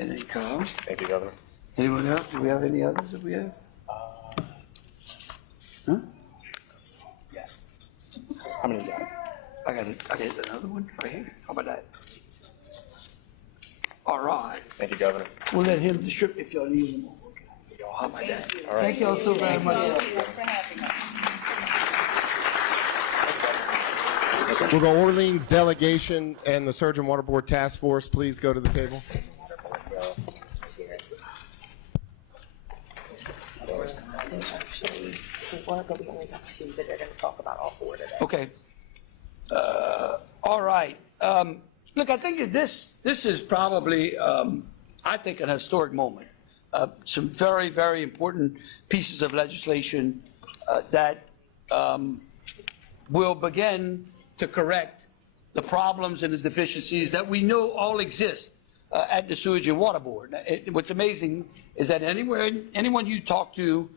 And then Carl. Thank you, Governor. Anyone else? Do we have any others that we have? Huh? Yes. How many you got? I got another one right here. How about that? All right. Thank you, Governor. We'll let him distribute if y'all need them. Okay. Y'all, how about that? All right. Thank y'all so very much. Will the Orleans delegation and the Surgeon Water Board Task Force please go to the table? Actually, one, but we only got two, but they're going to talk about all four today. Okay. All right. Look, I think that this is probably, I think, an historic moment. Some very, very important pieces of legislation that will begin to correct the problems and the deficiencies that we know all exist at the Sewage and Water Board. What's amazing is that anyone you talk to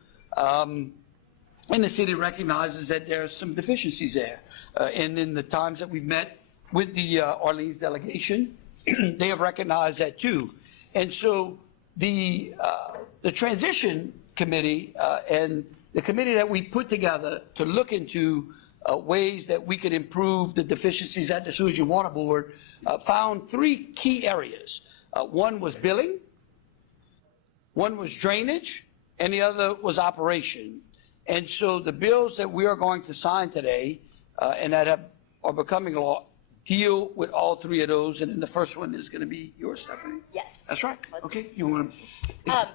in the city recognizes that there are some deficiencies there. And in the times that we've met with the Orleans delegation, they have recognized that too. And so the transition committee and the committee that we put together to look into ways that we could improve the deficiencies at the Sewage and Water Board found three key areas. One was billing, one was drainage, and the other was operation. And so the bills that we are going to sign today and that are becoming law deal with all three of those. And then the first one is going to be yours, Stephanie. Yes. That's right. Okay. You want to?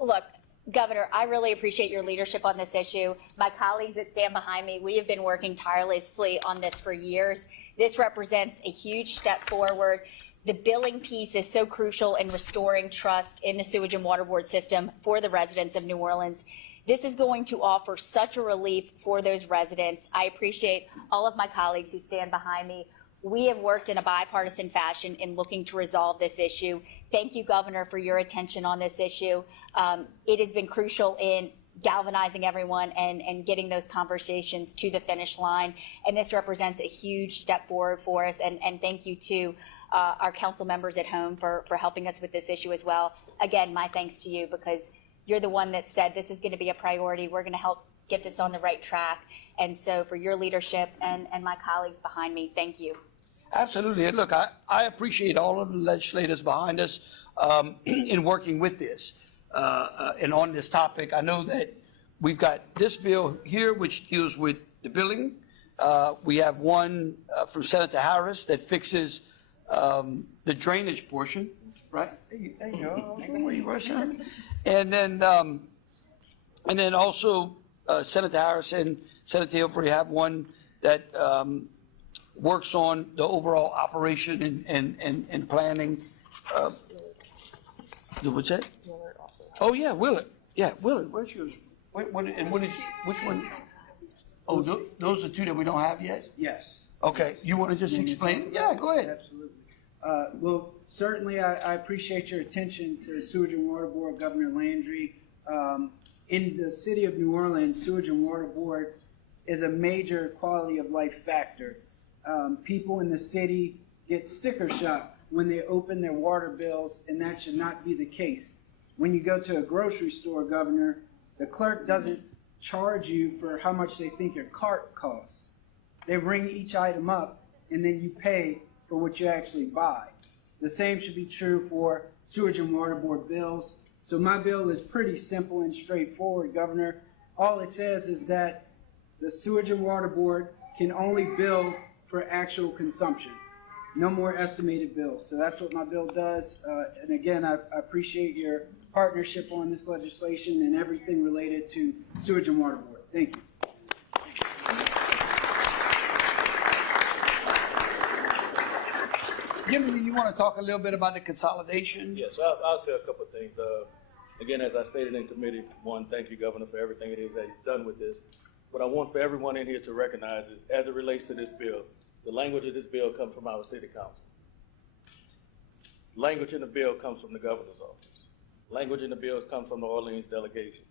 Look, Governor, I really appreciate your leadership on this issue. My colleagues that stand behind me, we have been working tirelessly on this for years. This represents a huge step forward. The billing piece is so crucial in restoring trust in the Sewage and Water Board system for the residents of New Orleans. This is going to offer such a relief for those residents. I appreciate all of my colleagues who stand behind me. We have worked in a bipartisan fashion in looking to resolve this issue. Thank you, Governor, for your attention on this issue. It has been crucial in galvanizing everyone and getting those conversations to the finish line. And this represents a huge step forward for us. And thank you to our council members at home for helping us with this issue as well. Again, my thanks to you, because you're the one that said this is going to be a priority. We're going to help get this on the right track. And so for your leadership and my colleagues behind me, thank you. Absolutely. And look, I appreciate all of the legislators behind us in working with this and on this topic. I know that we've got this bill here, which deals with the billing. We have one from Senator Harris that fixes the drainage portion, right? There you go. Where you were, Senator? And then also Senator Harris and Senator Hilfrey have one that works on the overall operation and planning. What's that? Oh yeah, Willard. Yeah, Willard. Where's yours? Which one? Oh, those are two that we don't have yet? Yes. Okay, you want to just explain? Yeah, go ahead. Absolutely. Well, certainly I appreciate your attention to Sewage and Water Board, Governor Landry. In the city of New Orleans, Sewage and Water Board is a major quality of life factor. People in the city get sticker shock when they open their water bills, and that should not be the case. When you go to a grocery store, Governor, the clerk doesn't charge you for how much they think your cart costs. They bring each item up, and then you pay for what you actually buy. The same should be true for Sewage and Water Board bills. So my bill is pretty simple and straightforward, Governor. All it says is that the Sewage and Water Board can only bill for actual consumption. No more estimated bills. So that's what my bill does. And again, I appreciate your partnership on this legislation and everything related to Sewage and Water Board. Thank you. Jimmy, do you want to talk a little bit about the consolidation? Yes, I'll say a couple of things. Again, as I stated in committee, one, thank you, Governor, for everything it is that you've done with this. What I want for everyone in here to recognize is, as it relates to this bill, the language of this bill comes from our city council. Language in the bill comes from the governor's office. Language in the bill comes from the Orleans delegation.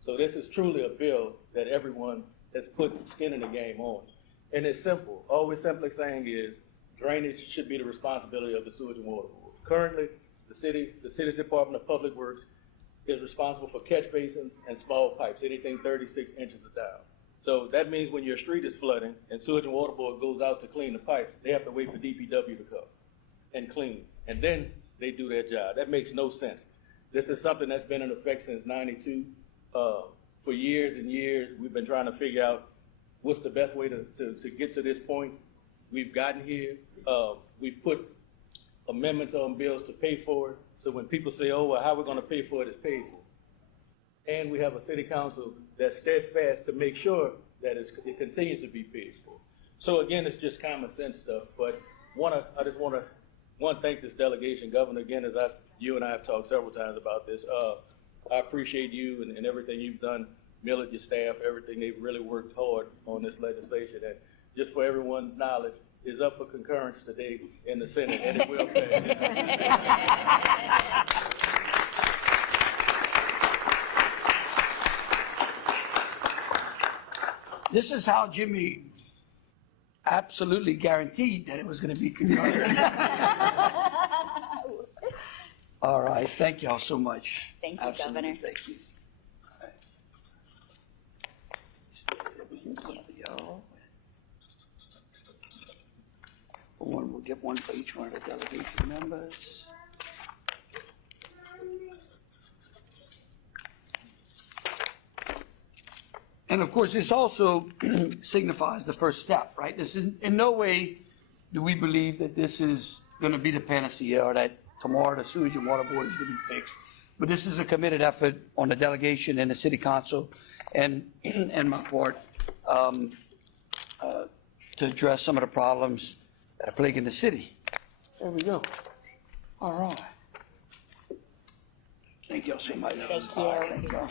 So this is truly a bill that everyone has put skin in the game on. And it's simple. All we're simply saying is drainage should be the responsibility of the Sewage and Water Board. Currently, the city's Department of Public Works is responsible for catch basins and small pipes, anything 36 inches down. So that means when your street is flooding and Sewage and Water Board goes out to clean the pipes, they have to wait for DPW to come and clean, and then they do their job. That makes no sense. This is something that's been in effect since '92. For years and years, we've been trying to figure out what's the best way to get to this point. We've gotten here. We've put amendments on bills to pay for it. So when people say, oh, well, how we're going to pay for it is paid for. And we have a city council that's steadfast to make sure that it continues to be paid for. So again, it's just common sense stuff. But I just want to thank this delegation, Governor. Again, as you and I have talked several times about this, I appreciate you and everything you've done, Millard, your staff, everything. They've really worked hard on this legislation. And just for everyone's knowledge, is up for concurrence today in the Senate, and it will pass. This is how Jimmy absolutely guaranteed that it was going to be concurrent. All right, thank y'all so much. Thank you, Absolutely, Governor. Thank you. All right. For y'all. We'll get one for each one of the delegation members. And of course, this also signifies the first step, right? This is, in no way do we believe that this is going to be the panacea or that tomorrow the Sewage and Water Board is going to be fixed. But this is a committed effort on the delegation and the city council and my part to address some of the problems that are plaguing the city. There we go. All right. Thank y'all so much. Thank you. All right, thank y'all.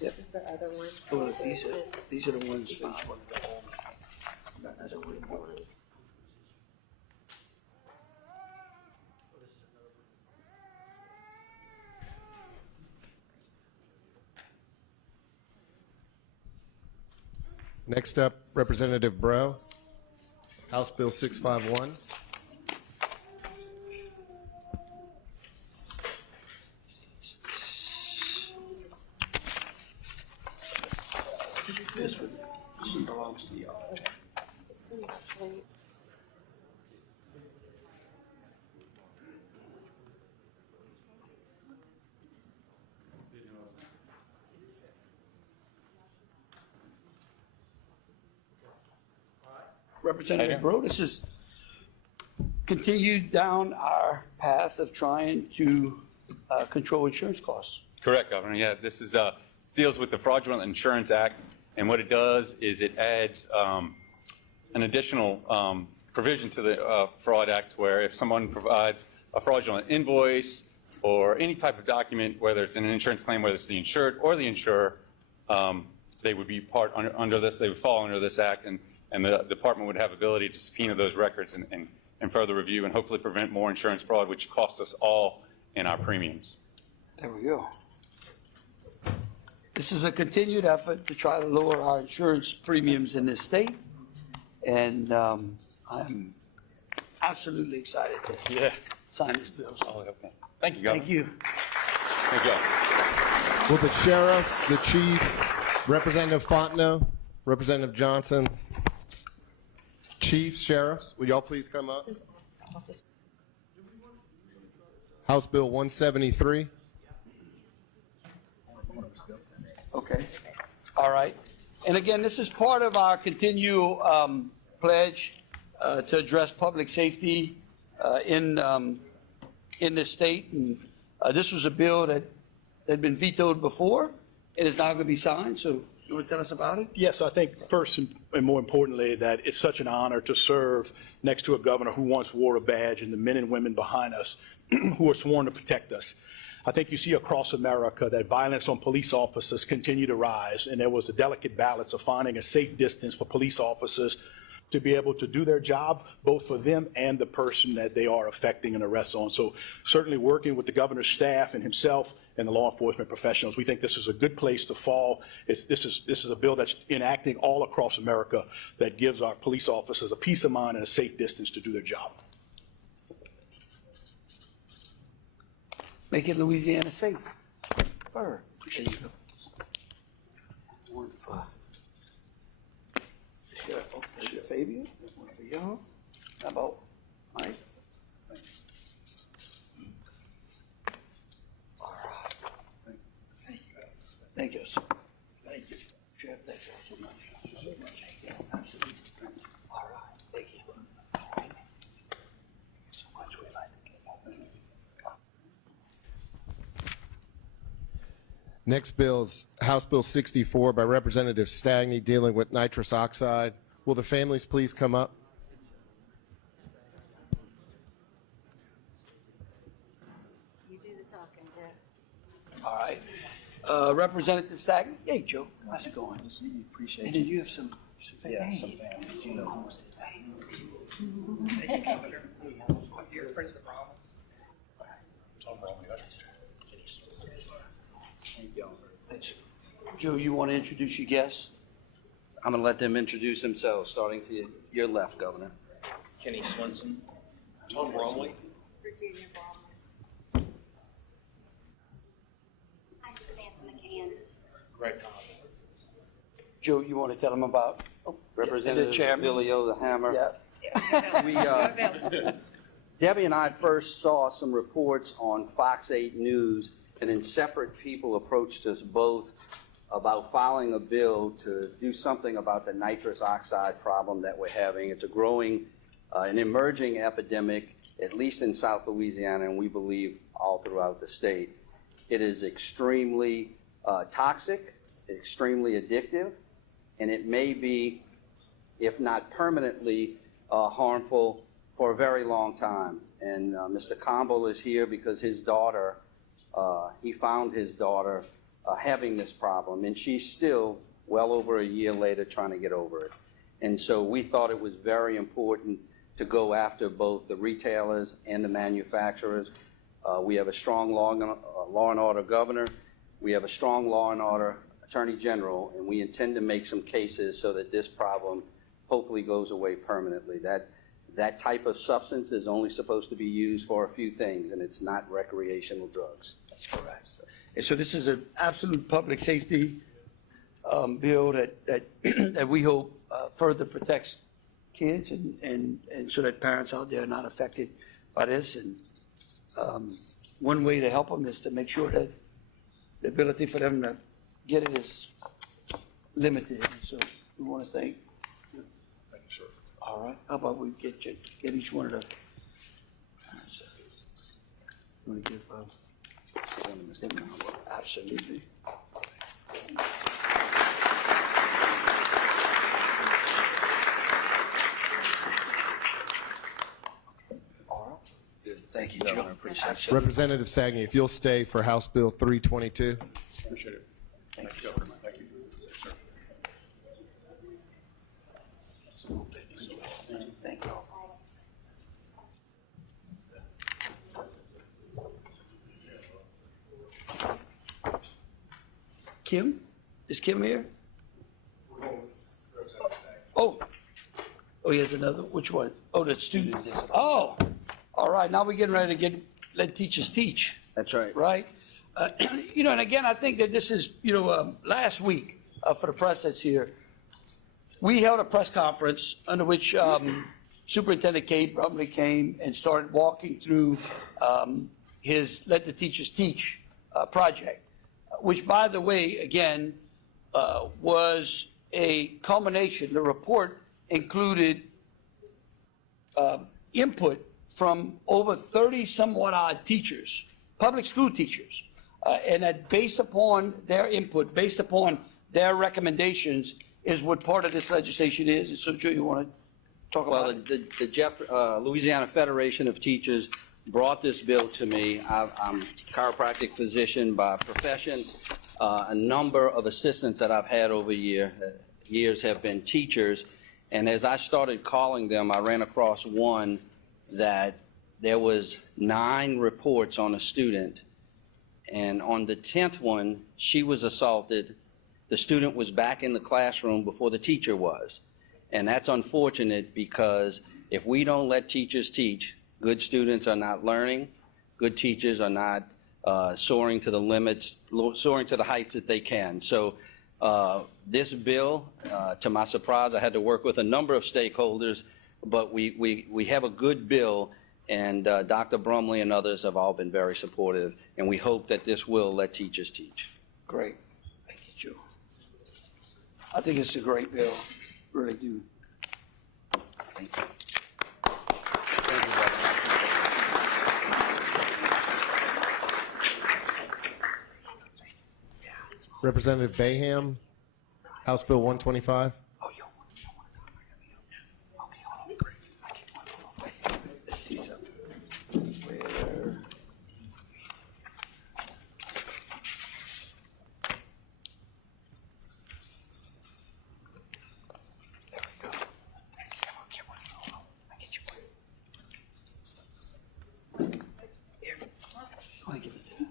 Yep. The other one. Well, these are the ones. That's a really good one. Next up, Representative Bro, House Bill 651. This one belongs to y'all. This one actually. Representative Bro, this is continued down our path of trying to control insurance costs. Correct, Governor. Yeah, this deals with the Fraudulent Insurance Act, and what it does is it adds an additional provision to the Fraud Act where if someone provides a fraudulent invoice or any type of document, whether it's an insurance claim, whether it's the insured or the insurer, they would be under this. They would fall under this act, and the department would have ability to subpoena those records and further review and hopefully prevent more insurance fraud, which costs us all in our premiums. There we go. This is a continued effort to try to lower our insurance premiums in this state, and I'm absolutely excited to sign this bill. So Oh, okay. Thank you, Governor. thank you. Thank you. Will the sheriffs, the chiefs, Representative Fontenot, Representative Johnson, chiefs, sheriffs, will y'all please come up? House Bill 173. Okay. All right. And again, this is part of our continual pledge to address public safety in the state. And this was a bill that had been vetoed before. It is now going to be signed. So you want to tell us about it? Yes, I think first and more importantly that it's such an honor to serve next to a governor who once wore a badge and the men and women behind us who are sworn to protect us. I think you see across America that violence on police officers continue to rise, and there was a delicate balance of finding a safe distance for police officers to be able to do their job, both for them and the person that they are affecting an arrest on. So certainly working with the governor's staff and himself and the law enforcement professionals. We think this is a good place to fall. This is a bill that's enacting all across America that gives our police officers a peace of mind and a safe distance to do their job. Make it Louisiana safe. Fur. There you go. One for Sheriff Fabian, one for y'all. How about Mike? All right. Thank you. Thank you, sir. Thank you. Sheriff, thank you so much. Absolutely. All right. Thank you. All right. So much we like to get over. Next bill is House Bill 64 by Representative Stagney dealing with nitrous oxide. Will the families please come up? You do the talking, Jeff. All right. Representative Stagney? Hey, Joe. How's it going? Appreciate And it. then you have some family. You know who's Your friends the problems. Thanks. Joe, you want to introduce your guests? I'm going to let them introduce themselves, starting to your left, Governor. Kenny Swenson, Tom Bromley. Virginia Ballmer. I'm Samantha McCann. Greg Conley. Joe, you want to tell them about Representative chairman? Villio, the Hammer. Yeah. We, Debbie and I first saw some reports on Fox 8 News, and then separate people approached us both about filing a bill to do something about the nitrous oxide problem that we're having. It's a growing, an emerging epidemic, at least in South Louisiana, and we believe all throughout the state. It is extremely toxic, extremely addictive, and it may be, if not permanently, harmful for a very long time. And Mr. Campbell is here because his daughter, he found his daughter having this problem, and she's still well over a year later trying to get over it. And so we thought it was very important to go after both the retailers and the manufacturers. We have a strong law and order governor. We have a strong law and order attorney general, and we intend to make some cases so that this problem hopefully goes away permanently. That type of substance is only supposed to be used for a few things, and it's not recreational drugs. That's correct. And so this is an absolute public safety bill that we hope further protects kids and so that parents out there are not affected by this. And one way to help them is to make sure that the ability for them to get it is limited. And so we want to thank. Thank you, sir. All right. How about we get each one of the. You want to give. Absolutely. All right. Good. Thank you, Joe. Appreciate it. Representative Stagney, if you'll stay for House Bill 322. Appreciate it. Thank you, Governor. Thank you. Thank you. Kim? Is Kim here? Oh, he has another, which one? Oh, the student. Oh, all right, now we're getting ready to let teachers teach, That's right. right? And again, I think that this is, last week, for the press that's here, we held a press conference under which Superintendent Kate Brumley came and started walking through his Let the Teachers Teach project, which, by the way, again, was a culmination. The report included input from over 30 somewhat odd teachers, public school teachers, and that based upon their input, based upon their recommendations, is what part of this legislation is. And so, Joe, you want to talk about it? The Louisiana Federation of Teachers brought this bill to me. I'm a chiropractic physician by profession. A number of assistants that I've had over years have been teachers. And as I started calling them, I ran across one that there was 9 reports on a student, And on the 10th one, she was assaulted. The student was back in the classroom before the teacher was. And that's unfortunate because if we don't let teachers teach, good students are not learning, good teachers are not soaring to the limits, soaring to the heights that they can. So this bill, to my surprise, I had to work with a number of stakeholders, but we have a good bill, and Dr. Brumley and others have all been very supportive, and we hope that this will let teachers teach. Great. Thank you, Joe. I think it's a great bill. Really do. Thank you. Representative Bayham, House Bill 125. Oh, you want to okay, hold on. Great. I keep on. Let's see something. Where? There we go. Get one. Hold on. I get you one. Here. I want to give it to you.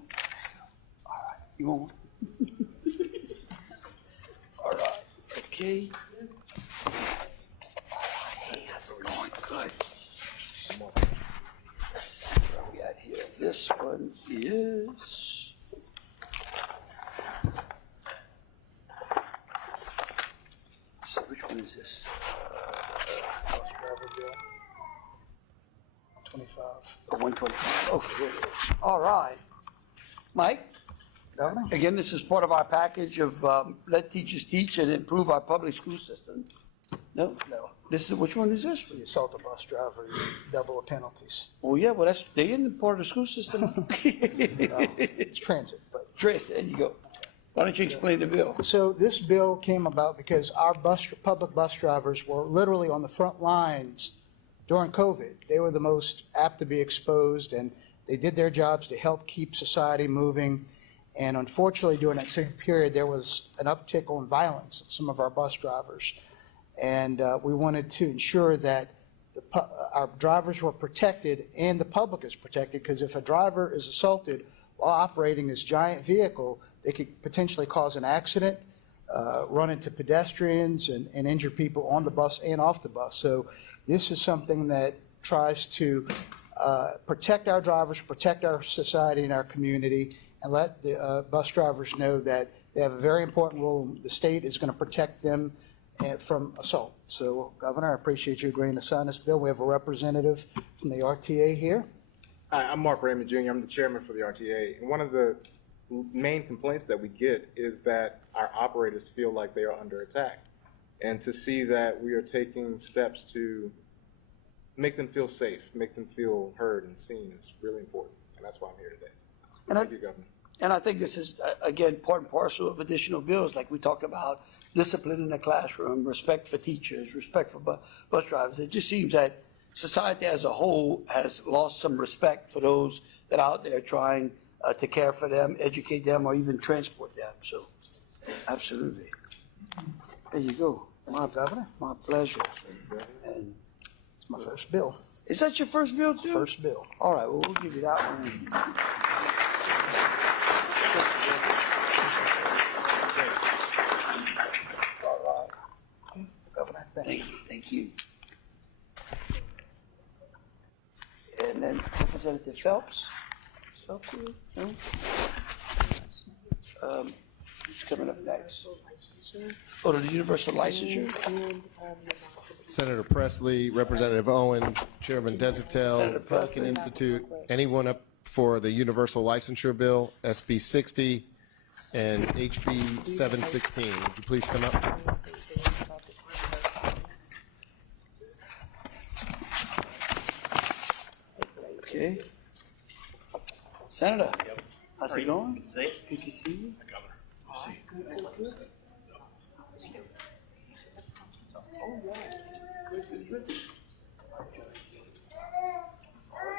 All right. You want one? All right. Okay. Hey, how's it going? Good. Let's see what we got here. This one is. Let's see, which one is this? 25. Oh, 125. Okay, here it is. All right. Mike? Governor? Again, this is part of our package of let teachers teach and improve our public school system. No? No. This is, which one is this? You assault a bus driver, you double the penalties. Oh, yeah, well, that's, they in part of the school system. It's transit, but. Trace, there you go. Why don't you explain the bill? So this bill came about because our public bus drivers were literally on the front lines during COVID. They were the most apt to be exposed, and they did their jobs to help keep society moving. And unfortunately, during that same period, there was an uptick on violence in some of our bus drivers. And we wanted to ensure that our drivers were protected and the public is protected, because if a driver is assaulted while operating this giant vehicle, they could potentially cause an accident, run into pedestrians, and injure people on the bus and off the bus. So this is something that tries to protect our drivers, protect our society and our community, and let the bus drivers know that they have a very important role. The state is going to protect them from assault. So, Governor, I appreciate you agreeing to sign this bill. We have a representative from the RTA here. Hi, I'm Mark Raymond Jr. I'm the chairman for the RTA. And one of the main complaints that we get is that our operators feel like they are under attack. And to see that we are taking steps to make them feel safe, make them feel heard and seen is really important. And that's why I'm here today. Thank you, Governor. And I think this is, again, part and parcel of additional bills, like we talked about discipline in the classroom, respect for teachers, respect for bus drivers. It just seems that society as a whole has lost some respect for those that are out there trying to care for them, educate them, or even transport them. So, absolutely. There you go. My Governor, My pleasure. And it's my first bill. is that your first bill, too? First bill. All right, well, we'll give you that one. All right. Governor, thank you. Thank you. And then Representative Phelps. Phelps here? No? Who's coming up next? Oh, to the universal licensure? Senator Presley, Representative Owen, Chairman Desatel, Republican Institute, anyone up for the universal licensure bill, SB 60 and HB 716. Would you please come up? Okay. Senator, how's it going? Good to see you. Good to see you.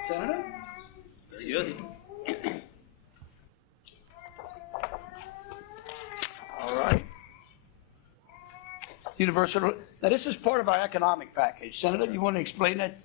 Senator? It's good. All right. Universal, now this is part of our economic package. Senator, you want to explain that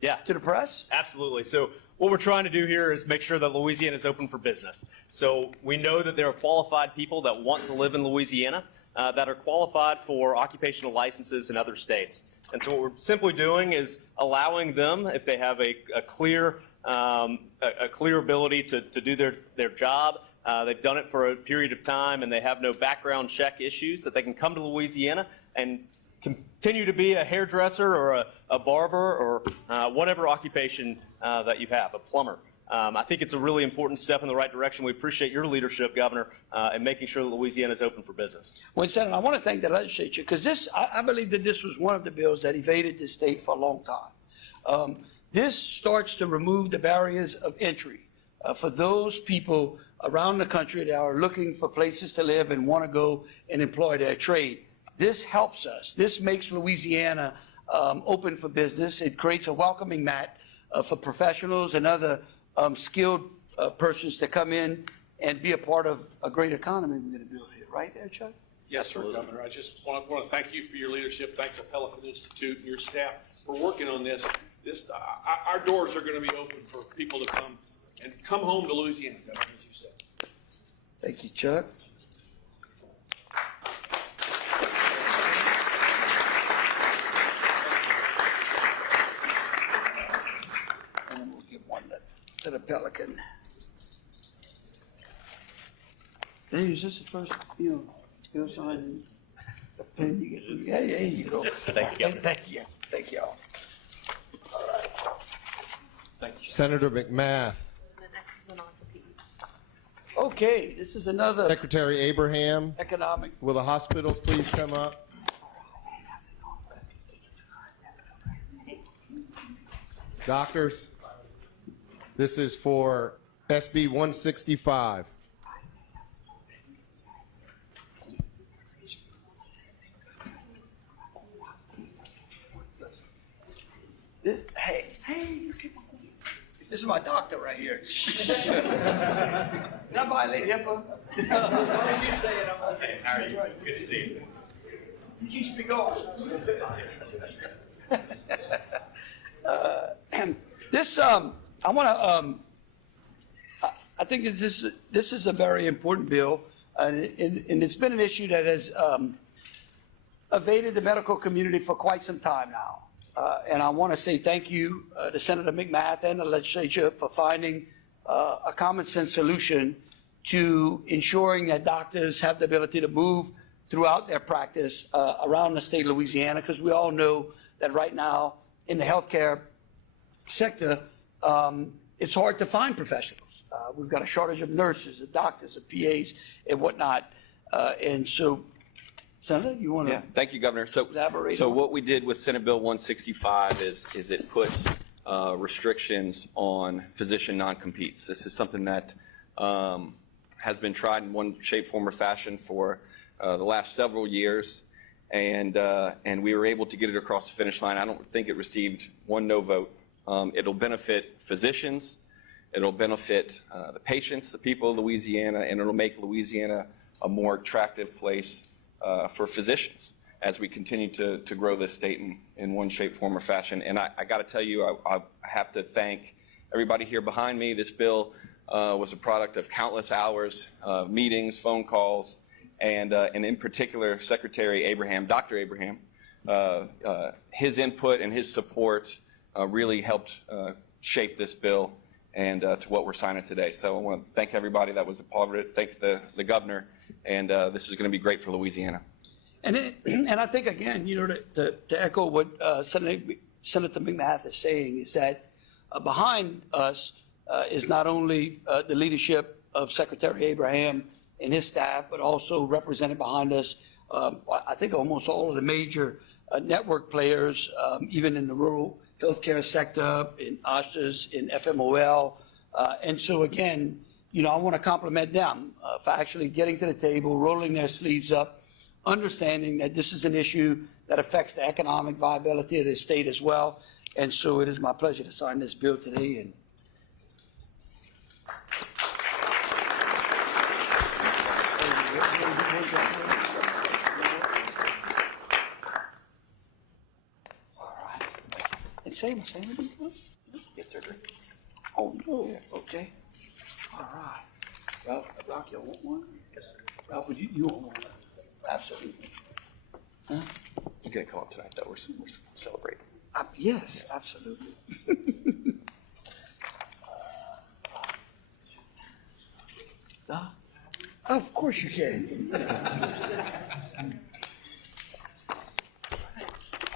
Yeah. to the press? Absolutely. So what we're trying to do here is make sure that Louisiana is open for business. So we know that there are qualified people that want to live in Louisiana that are qualified for occupational licenses in other states. And so what we're simply doing is allowing them, if they have a clear ability to do their job, they've done it for a period of time, and they have no background check issues, that they can come to Louisiana and continue to be a hairdresser or a barber or whatever occupation that you have, a plumber. I think it's a really important step in the right direction. We appreciate your leadership, Governor, in making sure that Louisiana is open for business. Well, Senator, I want to thank the legislature because I believe that this was one of the bills that evaded the state for a long time. This starts to remove the barriers of entry for those people around the country that are looking for places to live and want to go and employ their trade. This helps us. This makes Louisiana open for business. It creates a welcoming mat for professionals and other skilled persons to come in and be a part of a great economy we're going to build here. Right there, Chuck? Yes, sir, Governor. I just want to thank you for your leadership. Thank the Pelican Institute and your staff for working on this. Our doors are going to be open for people to come home to Louisiana, Governor, as you said. Thank you, Chuck. And then we'll give one to the Pelican. Dave, is this the first, you sign the pen you get? Yeah, there you go. Thank you, Governor. Thank you. Thank you all. Thank you. Senator McMath. Okay, this is another Secretary Abraham, economic. will the hospitals please come up? Doctors, this is for SB 165. Hey, you keep on. This is my doctor right here. Did I violate HIPAA? As you say it, I'm okay. How are you? Good to see you. You keep me going. This, I want to, I think that this is a very important bill, and it's been an issue that has evaded the medical community for quite some time now. And I want to say thank you to Senator McMath and the legislature for finding a common sense solution to ensuring that doctors have the ability to move throughout their practice around the state of Louisiana, because we all know that right now in the healthcare sector, it's hard to find professionals. We've got a shortage of nurses, of doctors, of PAs, and whatnot. And so, Senator, you want to? Yeah, thank you, Governor. So what we did with Senate Bill 165 is it puts restrictions on physician non-competes. This is something that has been tried in one shape, form, or fashion for the last several years, and we were able to get it across the finish line. I don't think it received one no vote. It'll benefit physicians, it'll benefit the patients, the people of Louisiana, and it'll make Louisiana a more attractive place for physicians as we continue to grow this state in one shape, form, or fashion. And I got to tell you, I have to thank everybody here behind me. This bill was a product of countless hours, meetings, phone calls, and in particular, Secretary Abraham, Dr. Abraham, his input and his support really helped shape this bill and to what we're signing today. So I want to thank everybody that was a part of it, thank the governor, and this is going to be great for Louisiana. And I think, again, to echo what Senator McMath is saying, is that behind us is not only the leadership of Secretary Abraham and his staff, but also represented behind us, I think almost all of the major network players, even in the rural healthcare sector, in OSHAs, in FMOL. And so, again, I want to compliment them for actually getting to the table, rolling their sleeves up, understanding that this is an issue that affects the economic viability of the state as well. And so it is my pleasure to sign this bill today. And same. Get surgery. Oh, no, okay. All right. Ralph, Rocky, you want one? Yes, sir. Ralph, you want one? Absolutely. Huh? You're gonna come up tonight, though. We're celebrating. Yes, absolutely. Of course you can.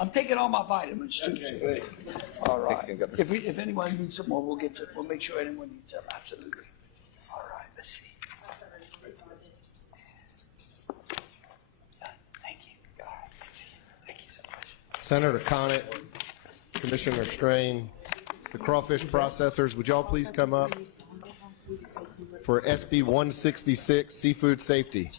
I'm taking all my vitamins too. Okay. All right. Thanks again, Governor. If anyone needs some more, we'll get some. We'll make sure anyone needs some. Absolutely. All right. Let's see. Thank you. All right. Thank you so much. Senator Connett, Commissioner Strain, the crawfish processors, would y'all please come up for SB 166, seafood safety?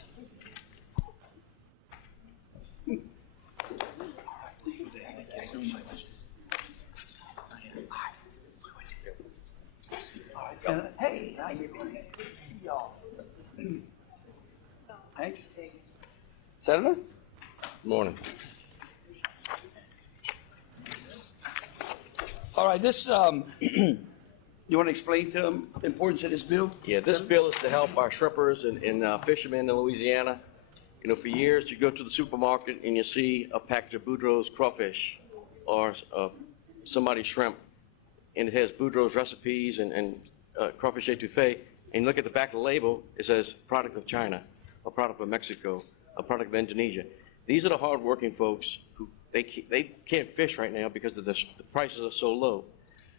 Hey, how you doing? Good to see y'all. Thanks. Senator? Morning. All right, this, you want to explain to them the importance of this bill? Yeah, this bill is to help our shrimpers and fishermen in Louisiana. You know, for years, you go to the supermarket and you see a package of Boudreaux's crawfish or somebody's shrimp, and it has Boudreaux's recipes and crawfish etouffee, and you look at the back of the label, it says product of China, a product of Mexico, a product of Indonesia. These are the hardworking folks who they can't fish right now because the prices are so low.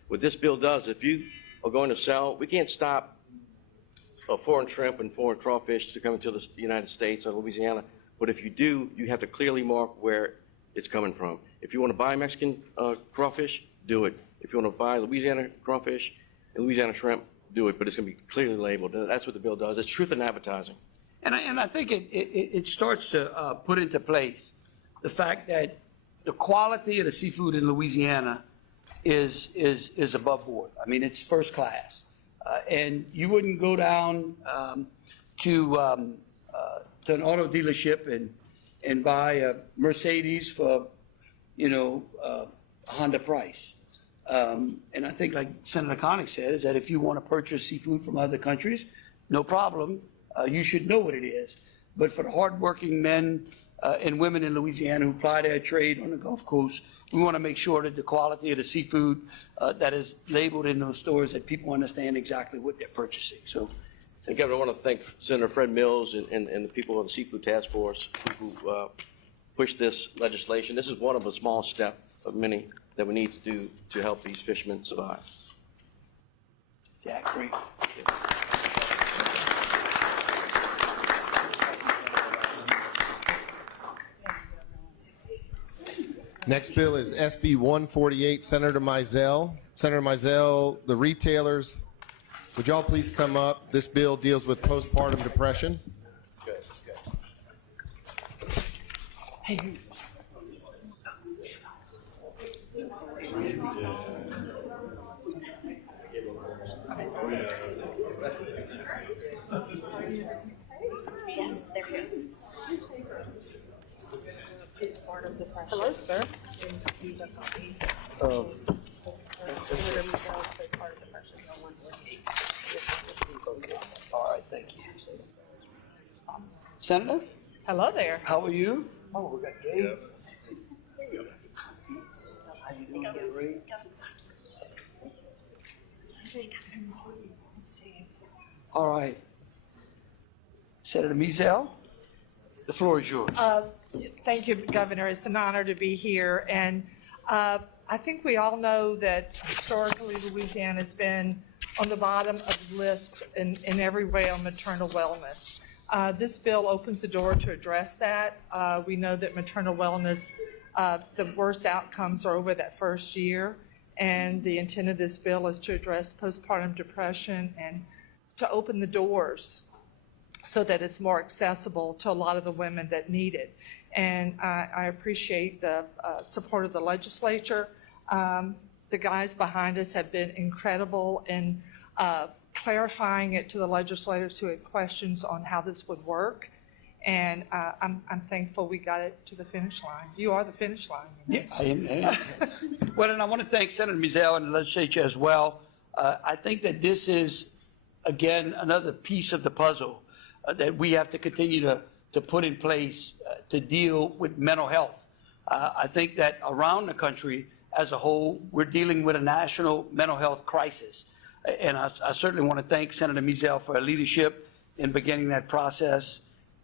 What this bill does, if you are going to sell, we can't stop foreign shrimp and foreign crawfish to come into the United States or Louisiana, but if you do, you have to clearly mark where it's coming from. If you want to buy Mexican crawfish, do it. If you want to buy Louisiana crawfish and Louisiana shrimp, do it, but it's going to be clearly labeled. That's what the bill does. It's truth in advertising. And I think it starts to put into place the fact that the quality of the seafood in Louisiana is above board. I mean, it's first class. And you wouldn't go down to an auto dealership and buy a Mercedes for, a Honda price. And I think, like Senator Connick said, is that if you want to purchase seafood from other countries, no problem. You should know what it is. But for the hardworking men and women in Louisiana who ply their trade on the Gulf Coast, we want to make sure that the quality of the seafood that is labeled in those stores, that people understand exactly what they're purchasing. So, Governor, I want to thank Senator Fred Mills and the people of the Seafood Task Force who pushed this legislation. This is one of a small step of many that we need to do to help these fishermen survive. Yeah, great. Next bill is SB 148, Senator Mizell. Senator Mizell, the retailers, would y'all please come up? This bill deals with postpartum depression. Hey. Yes, they're here. Hello, sir. All right, thank you. Senator? Hello there. How are you? Oh, we got Dave. How you doing, Ray? All right. Senator Mizell, the floor is yours. Thank you, Governor. It's an honor to be here. And I think we all know that historically Louisiana has been on the bottom of the list in every way on maternal wellness. This bill opens the door to address that. We know that maternal wellness, the worst outcomes are over that first year. And the intent of this bill is to address postpartum depression and to open the doors so that it's more accessible to a lot of the women that need it. And I appreciate the support of the legislature. The guys behind us have been incredible in clarifying it to the legislators who had questions on how this would work. And I'm thankful we got it to the finish line. You are the finish line. Yeah, I am. Well, and I want to thank Senator Mizell and the legislature as well. I think that this is, again, another piece of the puzzle that we have to continue to put in place to deal with mental health. I think that around the country as a whole, we're dealing with a national mental health crisis. And I certainly want to thank Senator Mizell for her leadership in beginning that process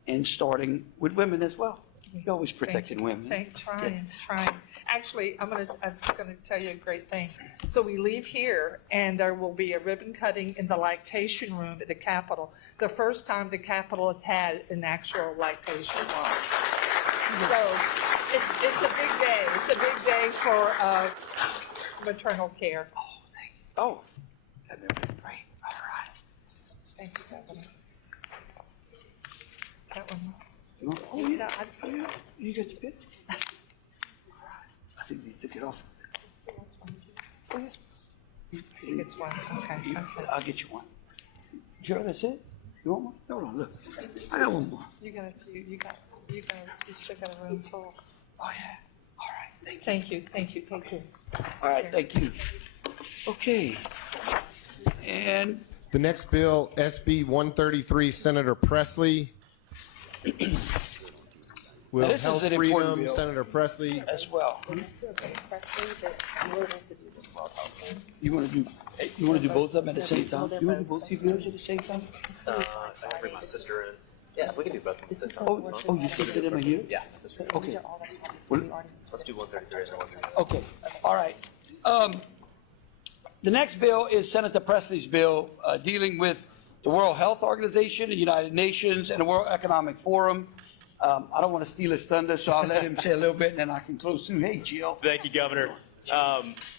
and starting with women as well. You're always protecting women. Trying. Actually, I'm gonna tell you a great thing. So we leave here, and there will be a ribbon cutting in the lactation room at the Capitol. The first time the Capitol has had an actual lactation room. So it's a big day. It's a big day for maternal care. Oh, thank you. Oh, that'd be great. All right. Thank you, Governor. That one. Oh, yeah. You got your bit? I think they took it off. Oh, yeah. He gets one. Okay. I'll get you one. Joe, that's it? You want one? No, look. I got one more. You still got a room full. Oh, yeah. All right. Thank you. Thank you. All right. Thank you. Okay. And The next bill, SB 133, Senator Presley. Will this is Health an important Freedom, bill. Senator Presley. as well. You want to do both of them at the same time? You want to do both of yours at the same time? I can bring my sister in. Yeah, we can do both at the same time. Oh, your sister them are here? Yeah, my sister. Okay. Well, Let's do 133 and 133. okay. All right. The next bill is Senator Presley's bill dealing with the World Health Organization, the United Nations, and the World Economic Forum. I don't want to steal his thunder, so I'll let him say a little bit, and then I can close through. Hey, Jill. Thank you, Governor.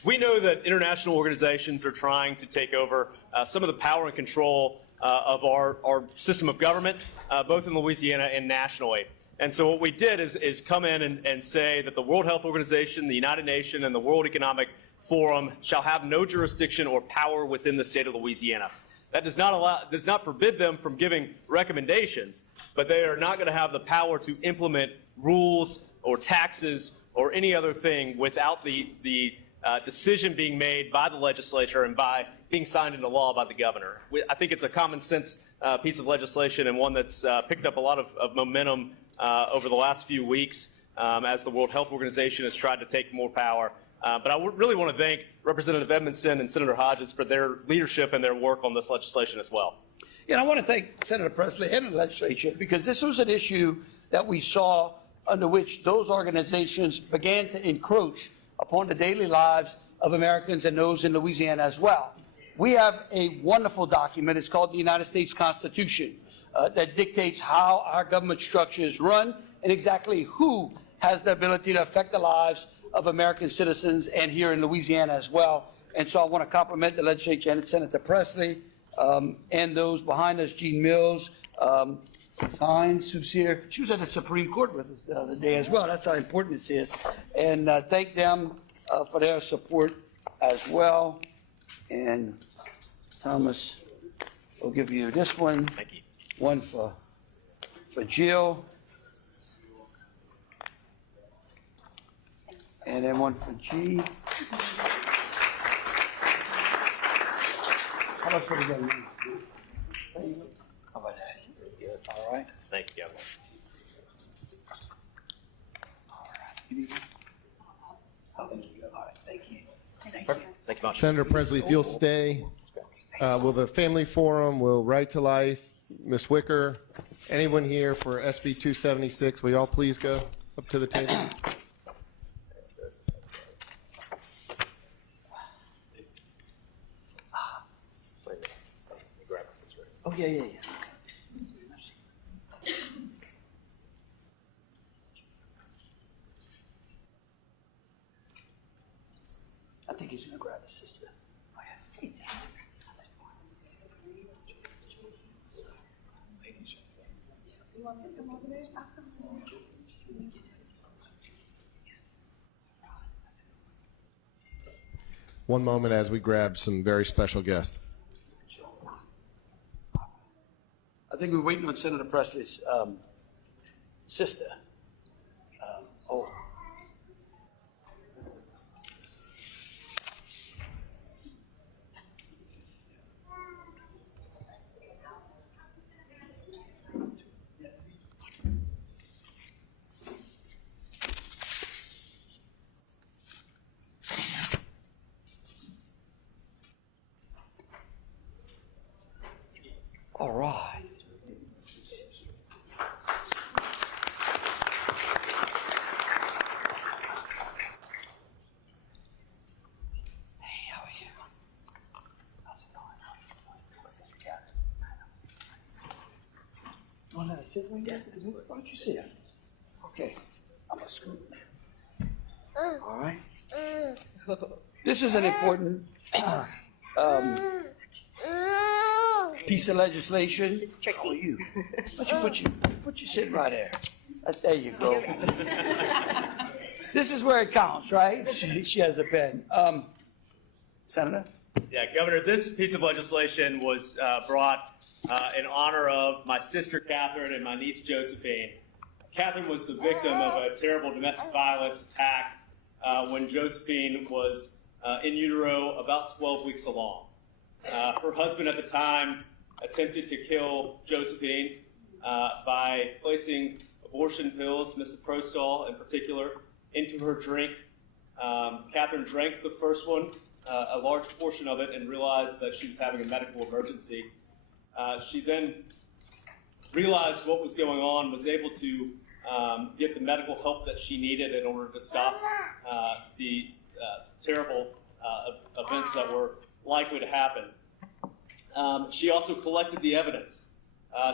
We know that international organizations are trying to take over some of the power and control of our system of government, both in Louisiana and nationally. And so what we did is come in and say that the World Health Organization, the United Nations, and the World Economic Forum shall have no jurisdiction or power within the state of Louisiana. That does not forbid them from giving recommendations, but they are not going to have the power to implement rules or taxes or any other thing without the decision being made by the legislature and by being signed into law by the governor. I think it's a common sense piece of legislation and one that's picked up a lot of momentum over the last few weeks as the World Health Organization has tried to take more power. But I really want to thank Representative Edmonston and Senator Hodges for their leadership and their work on this legislation as well. Yeah, I want to thank Senator Presley and the legislature because this was an issue that we saw under which those organizations began to encroach upon the daily lives of Americans and those in Louisiana as well. We have a wonderful document. It's called the United States Constitution that dictates how our government structure is run and exactly who has the ability to affect the lives of American citizens and here in Louisiana as well. And so I want to compliment the legislature and Senator Presley and those behind us, Gene Mills, Hines, who's here. She was at the Supreme Court with us the other day as well. That's how important this is. And thank them for their support as well. And Thomas, we'll give you this one. Thank you. One for Jill. And then one for G. How about for the young man? How about that? All right. Thank you, Governor. All right. Give me one. Oh, thank you. All right. Thank you. Thank you. Thank you much. Senator Presley, if you'll stay, will the Family Forum, will Right to Life, Ms. Wicker, anyone here for SB 276, will you all please go up to the table? Oh, yeah. I think he's going to grab his sister. Oh, yeah. One moment as we grab some very special guests. I think we're waiting on Senator Presley's sister. Oh. All right. Hey, how are you? How's it going? This my sister Catherine. You want to sit right there? Why don't you sit? Okay. I'm going to scoot. All right. This is an important piece of legislation. It's tricky. How are you? Why don't you put you sit right there. There you go. This is where it counts, right? She has a pen. Senator? Yeah, Governor, this piece of legislation was brought in honor of my sister Catherine and my niece Josephine. Catherine was the victim of a terrible domestic violence attack when Josephine was in utero about 12 weeks along. Her husband at the time attempted to kill Josephine by placing abortion pills, misoprostol in particular, into her drink. Catherine drank the first one, a large portion of it, and realized that she was having a medical emergency. She then realized what was going on, was able to get the medical help that she needed in order to stop the terrible events that were likely to happen. She also collected the evidence.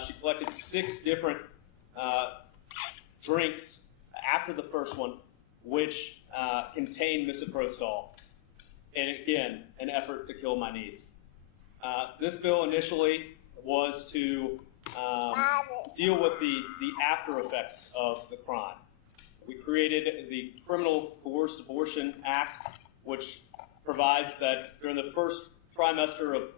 She collected 6 different drinks after the first one, which contained misoprostol. And again, an effort to kill my niece. This bill initially was to deal with the after effects of the crime. We created the Criminal Coerced Abortion Act, which provides that during the first trimester of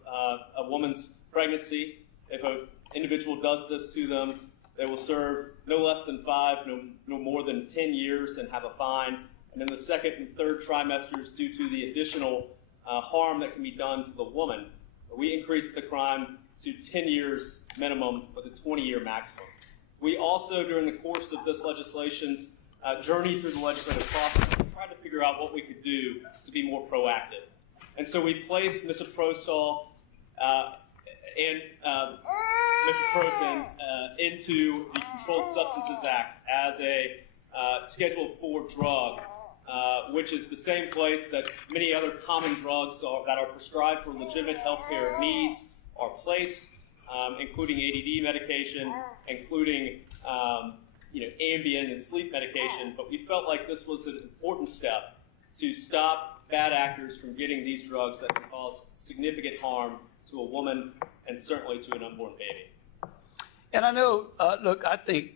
a woman's pregnancy, if an individual does this to them, they will serve no less than 5, no more than 10 years and have a fine. And in the second and third trimesters, due to the additional harm that can be done to the woman, we increased the crime to 10 years minimum with a 20-year maximum. We also, during the course of this legislation's journey through the legislative process, tried to figure out what we could do to be more proactive. And so we placed misoprostol and misoprotein into the Controlled Substances Act as a Schedule 4 drug, which is the same place that many other common drugs that are prescribed for legitimate healthcare needs are placed, including ADD medication, including Ambien and sleep medication. But we felt like this was an important step to stop bad actors from getting these drugs that can cause significant harm to a woman and certainly to an unborn baby. And I know, look, I think,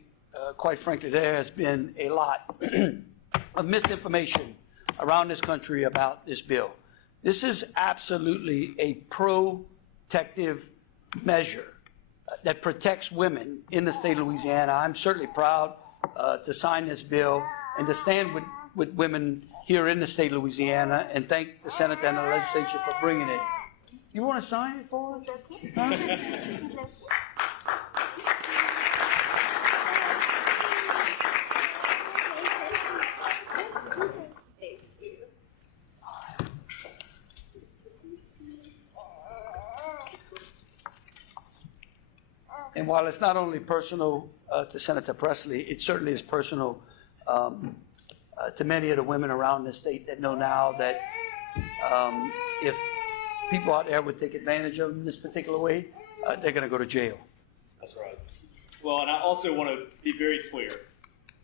quite frankly, there has been a lot of misinformation around this country about this bill. This is absolutely a protective measure that protects women in the state of Louisiana. I'm certainly proud to sign this bill and to stand with women here in the state of Louisiana and thank the Senate and the legislature for bringing it. You want to sign it for us? Huh? And while it's not only personal to Senator Presley, it certainly is personal to many of the women around the state that know now that if people out there would take advantage of them this particular way, they're going to go to jail. That's right. Well, and I also want to be very clear.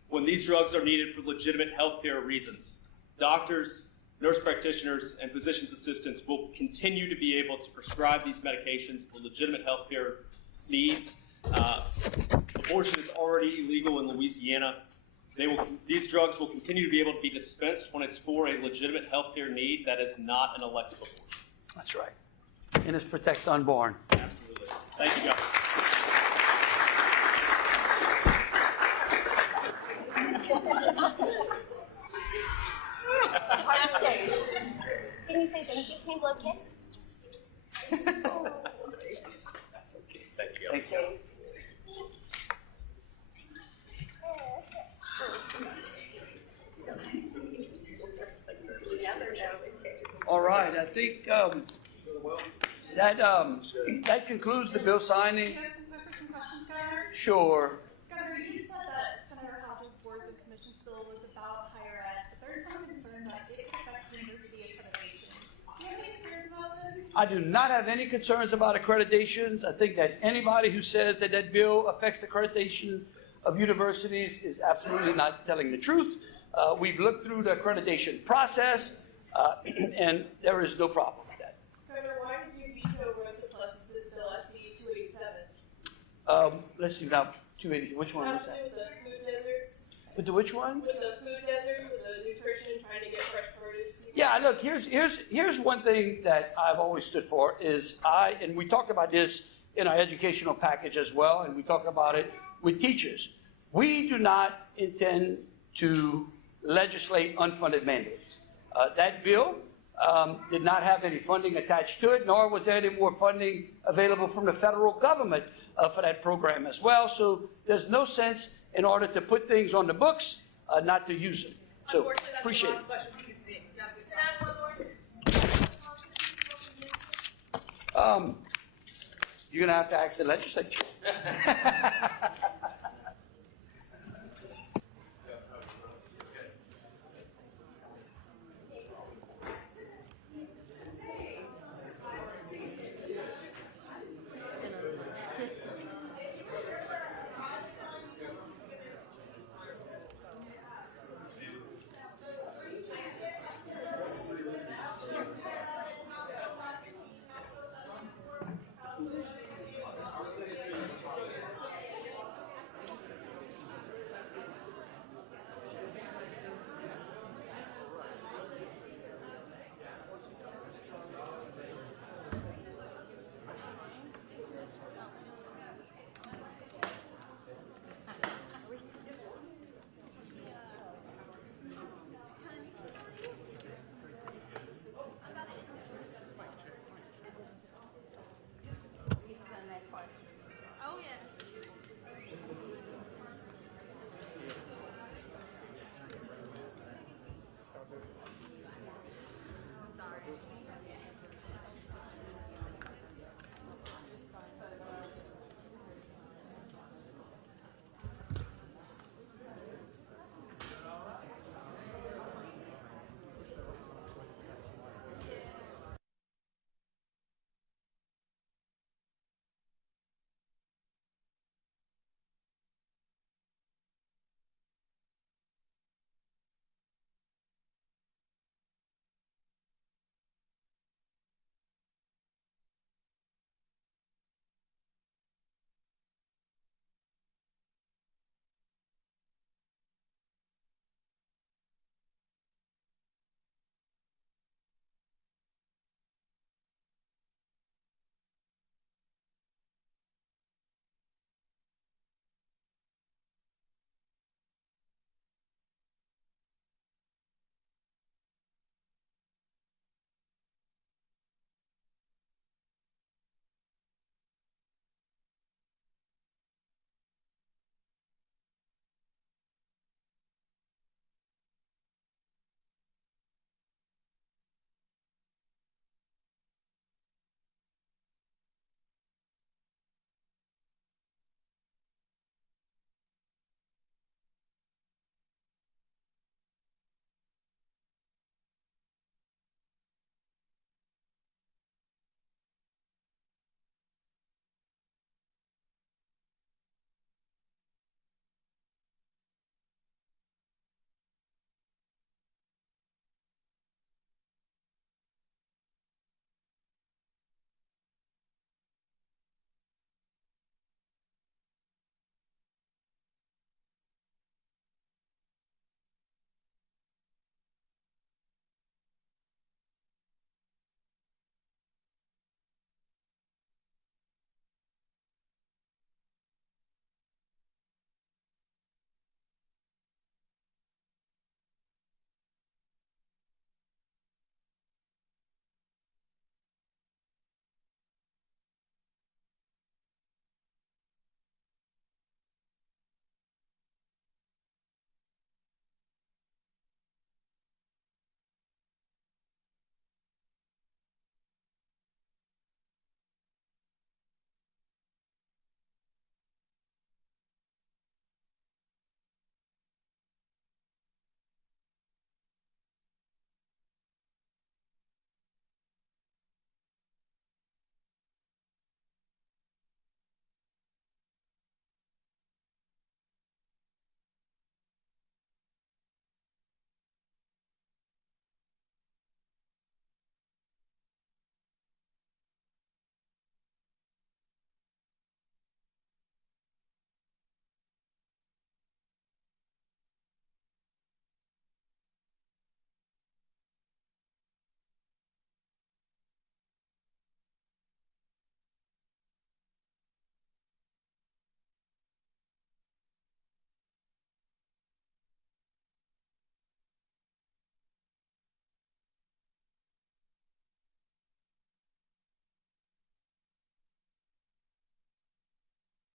When these drugs are needed for legitimate healthcare reasons, doctors, nurse practitioners, and physician's assistants will continue to be able to prescribe these medications for legitimate healthcare needs. Abortion is already illegal in Louisiana. These drugs will continue to be able to be dispensed when it's for a legitimate healthcare need that is not an elective abortion. That's right. And this protects the unborn. Absolutely. Thank you, Governor. Thank you. All right, I think that concludes the bill signing. Sure. Governor, you said that Senator Hodges' boards and commissions bill was about higher ed, but there's some concern that it affects university accreditation. Do you have any concerns about this? I do not have any concerns about accreditations. I think that anybody who says that that bill affects the accreditation of universities is absolutely not telling the truth. We've looked through the accreditation process, and there is no problem with that. Governor, why did you veto Rosa Plus' bill SB 287? Let's see now, 280, which one It was has to that? do with the food deserts, With the which one? with the food deserts, with the nutrition, trying to get fresh produce. Yeah, look, here's one thing that I've always stood for is and we talked about this in our educational package as well, and we talk about it with teachers. We do not intend to legislate unfunded mandates. That bill did not have any funding attached to it, nor was there any more funding available from the federal government for that program as well. So there's no sense in order to put things on the books, not to use them. So appreciate it. You're gonna have to ask the legislature.